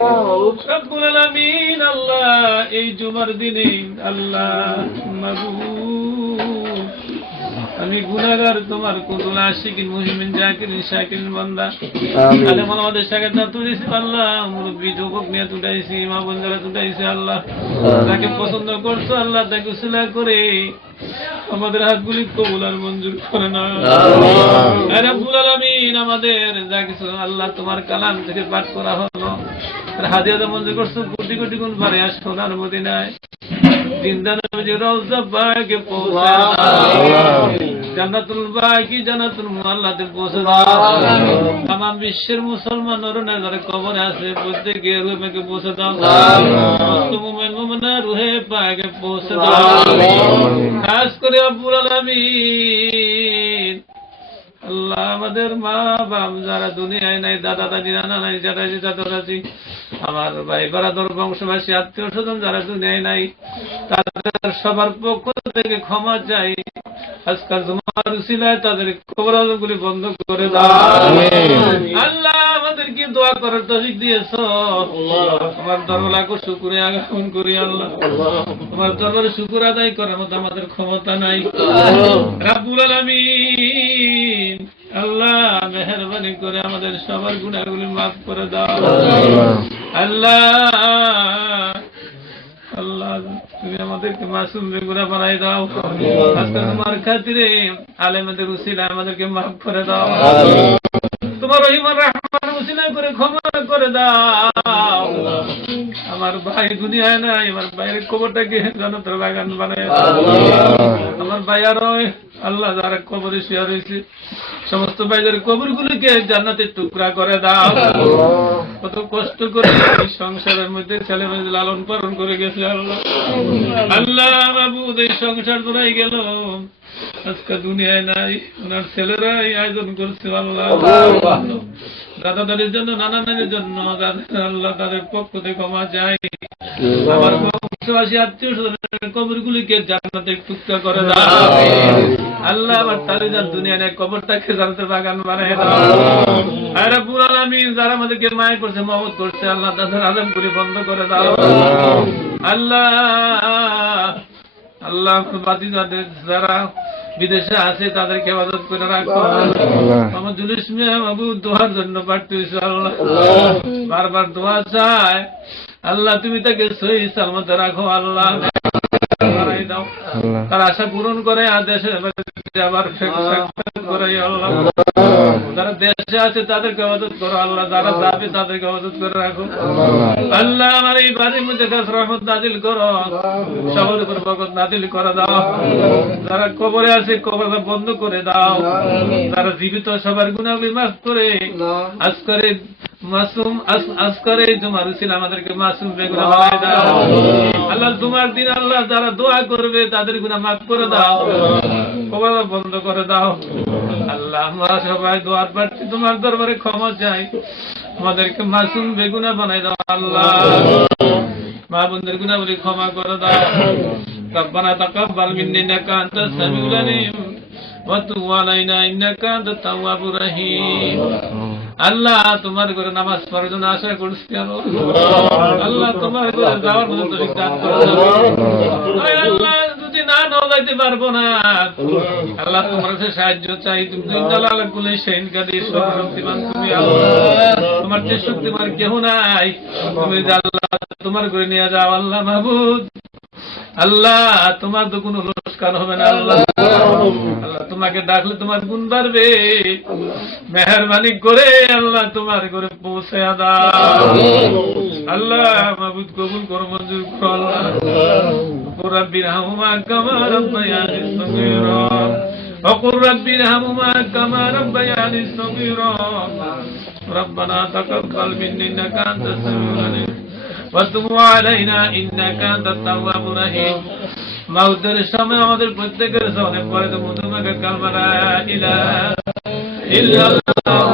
রব্বুল আলামিন আল্লাহ এই জুমার দিনে আল্লাহ মাবুদ আমি গুনাহগার তোমার কুতুল আশিকিন মুহিমিন জাকিরিন শাকিরিন বান্দা আলে আমাদের সাথে তুলিস আল্লাহ মুরব্বি যুবক নিয়ে তুটাইছি মা বোনরা তুটাইছি আল্লাহ যাকে পছন্দ করছো আল্লাহ তাকে উসিলা করে আমাদের হাতগুলি কবুল আর মঞ্জুর করে না আমিন রব্বুল আলামিন আমাদের যা কিছু আল্লাহ তোমার কালাম থেকে পাঠ করা হলো হাদিয়া মঞ্জুর করছো কোটি কোটি গুণ পারে আর সোনার মদিনায় জিন্দা নবী রওজা পাকে পৌঁছে জান্নাতুল বাকি জান্নাতুল মুআল্লাতে পৌঁছে দাও तमाम বিশ্বের মুসলমান নরনারীর কবরে আছে প্রত্যেকের রূহে পৌঁছে দাও মুমিন মুমিনা রূহে পাকে পৌঁছে দাও খাস করে রব্বুল আলামিন আল্লাহ আমাদের মা বাপ যারা দুনিয়ায় নাই দাদা দাদি নানা নাই চাচা চাচি আমার ভাই বারাদর বংশবাসী আত্মীয় স্বজন যারা দুনিয়ায় নাই তাদের সবার পক্ষ থেকে ক্ষমা চাই আজকাল জুমার উসিলায় তাদের কবরগুলি বন্ধ করে দাও আল্লাহ আমাদেরকে দোয়া করার তৌফিক দিয়েছো তোমার দরবারে লাখো শুকর জ্ঞাপন করি আল্লাহ তোমার দরবারে শুকর আদায় করার মতো আমাদের ক্ষমতা নাই রব্বুল আলামিন আল্লাহ মেহেরবানি করে আমাদের সবার গুনাহগুলি মাফ করে দাও আল্লাহ আল্লাহ তুমি আমাদেরকে মাসুম বেগুনাহ বানাই দাও আজকে তোমার খাতিরে আলেমদের উসিলা আমাদেরকে মাফ করে দাও তোমার রহিম আর রহমান উসিলা করে ক্ষমা করে দাও আমার ভাই দুনিয়ায় নাই আমার ভাইয়ের কবরটাকে জান্নাতের বাগান বানায় আমার ভাই আর আল্লাহ যারা কবরে শুয়ে রয়েছে সমস্ত ভাইদের কবরগুলোকে জান্নাতের টুকরা করে দাও কত কষ্ট করে সংসারের মধ্যে ছেলে মেয়ে লালন পালন করে গেছে আল্লাহ আল্লাহ মাবুদ এই সংসার ধরাই গেল আজকে দুনিয়ায় নাই ওনার ছেলেরাই আয়োজন করছে আল্লাহ দাদা দাদির জন্য নানা নানির জন্য আল্লাহ তাদের পক্ষ থেকে ক্ষমা চাই আমার বংশবাসী আত্মীয় স্বজনের কবরগুলিকে জান্নাতের টুকরা করে দাও আল্লাহ আমার তালিদার দুনিয়া নেই কবরটাকে জান্নাতের বাগান বানায় দাও আর রব্বুল আলামিন যারা আমাদেরকে মায়া করছে মহব্বত করছে আল্লাহ তাদের আযাবগুলি বন্ধ করে দাও আল্লাহ আল্লাহ বাতিজাদের যারা বিদেশে আছে তাদেরকে ইবাদত করে রাখো আমার জুলিস মিয়া মাবুদ দোয়ার জন্য পাঠিয়েছো আল্লাহ বারবার দোয়া চায় আল্লাহ তুমি তাকে সহি সালামতে রাখো আল্লাহ দাও তার আশা পূরণ করে আর দেশে আবার করে আল্লাহ যারা দেশে আছে তাদেরকে ইবাদত করো আল্লাহ যারা যাবে তাদেরকে ইবাদত করে রাখো আল্লাহ আমার এই বাড়ির মধ্যে খাস রহমত নাজিল করো সবার উপর বরকত নাজিল করে দাও যারা কবরে আছে কবর বন্ধ করে দাও যারা জীবিত সবার গুনাহগুলি মাফ করে আজকের মাসুম আজকের জুমার উসিলা আমাদেরকে মাসুম বেগুনাহ বানায় দাও আল্লাহ তোমার দিন আল্লাহ যারা দোয়া করবে তাদের গুনাহ মাফ করে দাও কবর বন্ধ করে দাও আল্লাহ আমরা সবাই দোয়ার প্রার্থী তোমার দরবারে ক্ষমা চাই আমাদেরকে মাসুম বেগুনাহ বানায় দাও আল্লাহ মা বোনদের গুনাহগুলি ক্ষমা করে দাও রব্বানা তাকাব্বাল মিন্না ইন্নাকা আনতাস সামিউল আলিম ওয়া তুব আলাইনা ইন্নাকা আনতাত তাওয়াবুর রহিম আল্লাহ তোমার ঘরে নামাজ পড়ার জন্য আশা করছি আল্লাহ তোমার ঘরে যাওয়ার মতো তৌফিক দান করো আল্লাহ যদি না যাইতে পারবো না আল্লাহ তোমার কাছে সাহায্য চাই তুমি জালাল কুলে শাইন কাদির সর্বশক্তিমান তুমি আল্লাহ তোমার যে শক্তিমান কেউ নাই তুমি আল্লাহ তোমার ঘরে নিয়ে যাও আল্লাহ মাহবুব আল্লাহ তোমার তো কোনো লোকসান হবে না আল্লাহ আল্লাহ তোমাকে ডাকলে তোমার গুণ বাড়বে মেহেরবানি করে আল্লাহ তোমার ঘরে পৌঁছে দাও আল্লাহ মাহবুব কবুল করো মঞ্জুর করো আল্লাহ রব্বির হামুমা কামা রব্বায়ানি সগীরা وقل رب ارحمهما كما ربياني صغيرا ربنا تقبل منا انك انت السميع العليم وتب علينا انك انت التواب الرحيم মাউতের সময় আমাদের প্রত্যেকের সামনে পড়ে তো মধুমাকে কালমা লা ইলাহা ইল্লাল্লাহ